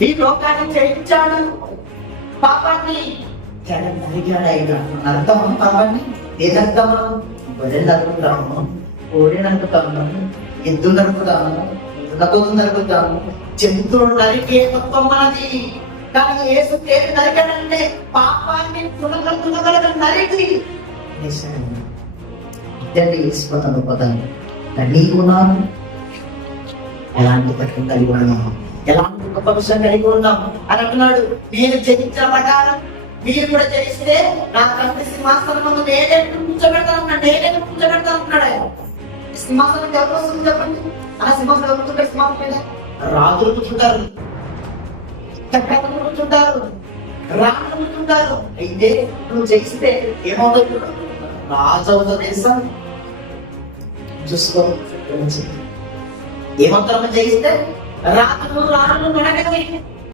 ఈ లోకాన్ని జయించాడు పాపాన్ని జగన్నాడు అర్థం పాపాన్ని ఏదర్థం గొర్రెలు నరుకుతాము కోడి నరుకుతాము ఎద్దు నరుకుతాము నగదు నరుకుతాము జంతువులు నరికే తత్వం మనది. కానీ ఏసు పేరు నరికడంటే పాపాన్ని తునగలు తునగలుగా నరికి. వేశాడు. ఇద్దరిని వేసిపోతాను పోతాను నీకు ఉన్నాను ఎలాంటి పట్టుకుని కలిగి ఉన్నాము ఎలాంటి గొప్ప విషయం కలిగి ఉన్నాం అని అంటున్నాడు. నేను జయించిన ప్రకారం మీరు కూడా జయిస్తే నా తండ్రి సింహాసనం ముందు నేనే కూర్చోబెడతాను నేనే కూర్చోబెడతాను అన్నాడు ఆయన. సింహాసనం ఎవరు వస్తుంది చెప్పండి? ఆ సింహాసనం ఎవరు కూర్చుంటారు? సింహాసనం మీద రాజులు కూర్చుంటారు. చక్రవర్తులు కూర్చుంటారు. రాజులు కూర్చుంటారు. అయితే నువ్వు జయిస్తే ఏమవుతుంది? రాజు అవుతుంది తెలుసా? చూసుకో. ఏమంటారు జయిస్తే రాత్రులు రాత్రులు నడగలి